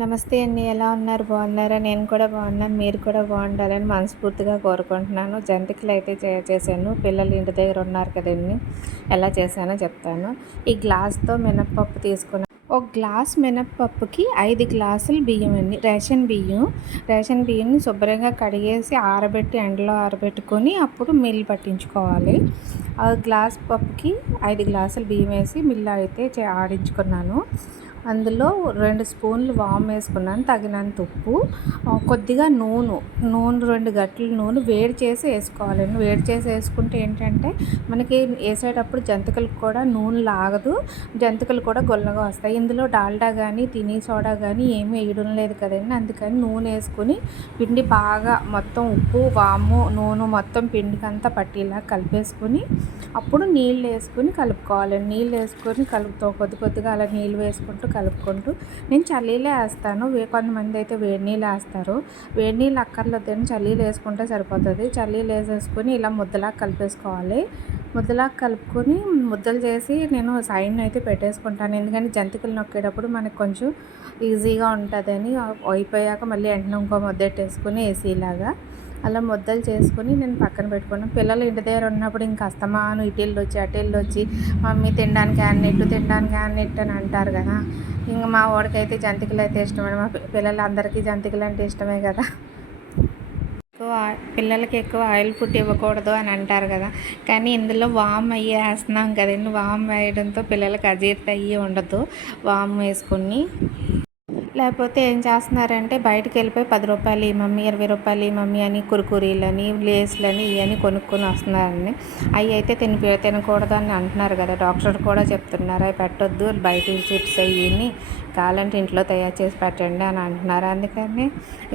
నమస్తే అండి. ఎలా ఉన్నారు? బాగున్నారా? నేను కూడా బాగున్నాను. మీరు కూడా బాగుండాలని మనస్ఫూర్తిగా కోరుకుంటున్నాను. జంతికలైతే చేశాను. పిల్లలు ఇంటి దగ్గర ఉన్నారు కదండీ! ఎలా చేశానో చెప్తాను. ఈ గ్లాస్‌తో మినపప్పు తీసుకున్నాను. ఒక గ్లాస్ మినపప్పుకి 5 గ్లాసులు బియ్యం అండి. రేషన్ బియ్యంని శుభ్రంగా కడిగేసి ఆరబెట్టి ఎండలో ఆరబెట్టుకొని అప్పుడు మిల్ పట్టించుకోవాలి. ఆ గ్లాస్ పప్పుకి 5 గ్లాసులు బియ్యం వేసి మిల్ అయితే ఆడించుకున్నాను. అందులో 2 స్పూన్లు వాము వేసుకున్నాను, తగినంత ఉప్పు, కొద్దిగా నూనె 2 గంటల నూనె వేడి చేసి వేసుకోవాలండి. వేడి చేసి వేసుకుంటే ఏంటంటే మనకి వేసేటప్పుడు జంతికలకు కూడా నూనె లాగదు, జంతికలు కూడా గుల్లగా వస్తాయి. ఇందులో డాల్డా కానీ తినీ సోడా కానీ ఏమీ వేయడం లేదు కదండి, అందుకని నూనె వేసుకుని పిండి బాగా మొత్తం ఉప్పు వాము నూనె మొత్తం పిండికంతా పట్టేలా కలిపేసుకుని అప్పుడు నీళ్ళు వేసుకుని కలుపుకోవాలండి. నీళ్ళు వేసుకొని కొద్ది కొద్దిగా అలా నీళ్ళు వేసుకుంటూ కలుపుకుంటూ నేను చల్లీలే వేస్తాను. కొంతమంది అయితే వేడి నీళ్ళు వేస్తారు. వేడి నీళ్ళు అక్కర్లేదని చల్లీలు వేసుకుంటే సరిపోతుంది. చల్లీలు వేసేసుకొని ఇలా ముద్దలా కలిపేసుకోవాలి. ముద్దలా కలుపుకొని ముద్దలు చేసి నేను సైడ్ని అయితే పెట్టేసుకుంటాను. ఎందుకంటే జంతికలు నొక్కేటప్పుడు మనకు కొంచెం ఈజీగా ఉంటుందని అయిపోయాక మళ్ళీ వెంటనే ఇంకో ముద్ద పెట్టేసుకుని వేసేలాగా అలా ముద్దలు చేసుకుని నేను పక్కన పెట్టుకున్నాను. పిల్లలు ఇంటి దగ్గర ఉన్నప్పుడు ఇంకా అస్తమాను ఇటిళ్ళు వచ్చి అటిళ్ళు వచ్చి మమ్మీ తినడానికి తినడానికి అన్నట్టు అని అంటారు కదా. ఇంకా మా వాడికైతే జంతికలు అయితే ఇష్టమే. మా పిల్లలందరికీ జంతికలు అంటే ఇష్టమే కదా. పిల్లలకి ఎక్కువ ఆయిల్ ఫుడ్ ఇవ్వకూడదు అని అంటారు కదా, కానీ ఇందులో వామ్ వేస్తున్నాం కదండి. వామ్ వేయడంతో పిల్లలకి అజీర్తి అయ్యి ఉండదు. వామ్ వేసుకుని లేకపోతే ఏం చేస్తున్నారంటే బయటికి వెళ్ళిపోయి 10 రూపాయలు ఈ మమ్మీ, 20 రూపాయలు ఈ మమ్మీ అని కురుకురీలని లేస్లని ఇవన్నీ కొనుక్కొని వస్తున్నారండి. అవి అయితే తినకూడదు అని అంటున్నారు కదా, డాక్టర్ కూడా చెప్తున్నారు అవి పెట్టొద్దు, బయట చిప్స్ అయ్యి కావాలంటే ఇంట్లో తయారు చేసి పెట్టండి అని అంటున్నారు. అందుకని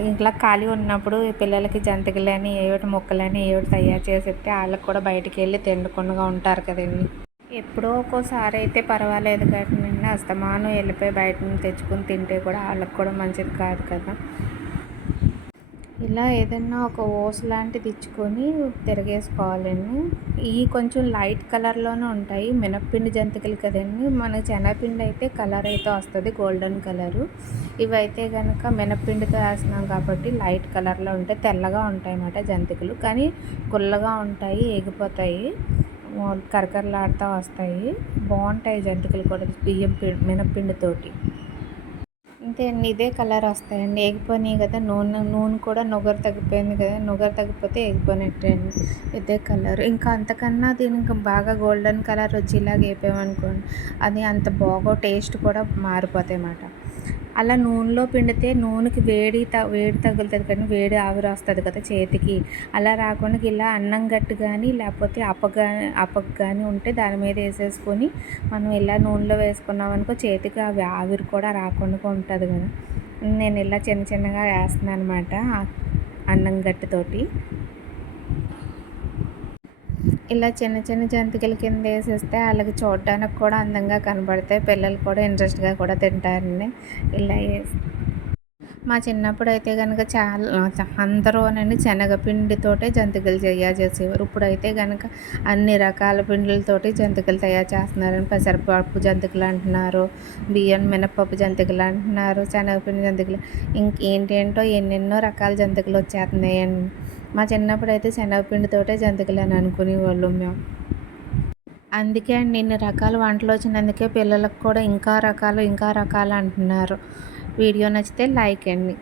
ఇంట్లో ఖాళీ ఉన్నప్పుడు పిల్లలకి జంతికలని ఏమిటి ముక్కలని ఏమిటి తయారు చేసి ఇస్తే వాళ్ళకి కూడా బయటికి వెళ్ళి తినకుండా ఉంటారు కదండి. ఎప్పుడో ఒక్కోసారి అయితే పర్వాలేదు, కానీ అస్తమానం వెళ్ళిపోయి బయట నుంచి తెచ్చుకొని తింటే కూడా వాళ్ళకి కూడా మంచిది కాదు కదా. ఇలా ఏదైనా ఒక ఓస్ లాంటిది ఇచ్చుకొని తిరగేసుకోవాలండి. ఇవి కొంచెం లైట్ కలర్లోనే ఉంటాయి. మినప్పిండి జంతికలు కదండి, మన శనగపిండి అయితే కలర్ అయితే వస్తుంది, గోల్డెన్ కలరు. ఇవైతే కనుక మినప్పిండితో వేస్తున్నాం కాబట్టి లైట్ కలర్లో ఉంటాయి, తెల్లగా ఉంటాయి అన్నమాట జంతికలు. కానీ గుల్లగా ఉంటాయి, ఎగిపోతాయి, కరకరలాడుతూ వస్తాయి, బాగుంటాయి జంతికలు కూడా మినప్పిండితోటి. అంతే అండి, ఇదే కలర్ వస్తాయండి. ఎగిపోయినాయి కదా, నూనె కూడా నుగరు తగ్గిపోయింది కదా, నుగరు తగ్గిపోతే ఎగిపోయినట్టే అండి. ఇదే కలర్. ఇంకా అంతకన్నా దీనికి బాగా గోల్డెన్ కలర్ వచ్చేలాగా వేపామనుకోండి అది అంత బాగా టేస్ట్ కూడా మారిపోతాయి అన్నమాట. అలా నూనెలో పిండితే నూనెకి వేడి తగులుతుంది కానీ వేడి ఆవిరి వస్తుంది కదా చేతికి, అలా రాకుండా ఇలా అన్నం గట్టు కానీ లేకపోతే అప్పకు కానీ ఉంటే దాని మీద వేసేసుకొని మనం ఇలా నూనెలో వేసుకున్నాం అనుకో చేతికి ఆవిరి కూడా రాకుండా ఉంటుంది కదా. నేను ఇలా చిన్నగా వేస్తున్నాను అనమాట అన్నం గట్టుతోటి. ఇలా చిన్న జంతికల కింద వేసేస్తే వాళ్ళకి చూడడానికి కూడా అందంగా కనబడతాయి, పిల్లలు కూడా ఇంట్రెస్ట్గా కూడా తింటారండి. ఇలా మా చిన్నప్పుడు అయితే కనుక అందరూనండి శనగపిండితోటే జంతికలు చేసేవారు. ఇప్పుడైతే కనుక అన్ని రకాల పిండిలతోటి జంతికలు తయారు చేస్తున్నారని పెసరపప్పు జంతికలు అంటున్నారు, మినపప్పు జంతికలు అంటున్నారు, శనగపిండి జంతికలు, ఇంకేంటేంటో ఎన్నెన్నో రకాల జంతికలు వచ్చేస్తున్నాయండి. మా చిన్నప్పుడు అయితే శనగపిండితోటే జంతికలు అని అనుకునేవాళ్ళం మేము. అందుకే అండి ఇన్ని రకాల వంటలు వచ్చినందుకే పిల్లలకు కూడా ఇంకా రకాలు అంటున్నారు. వీడియో నచ్చితే లైక్ అండి.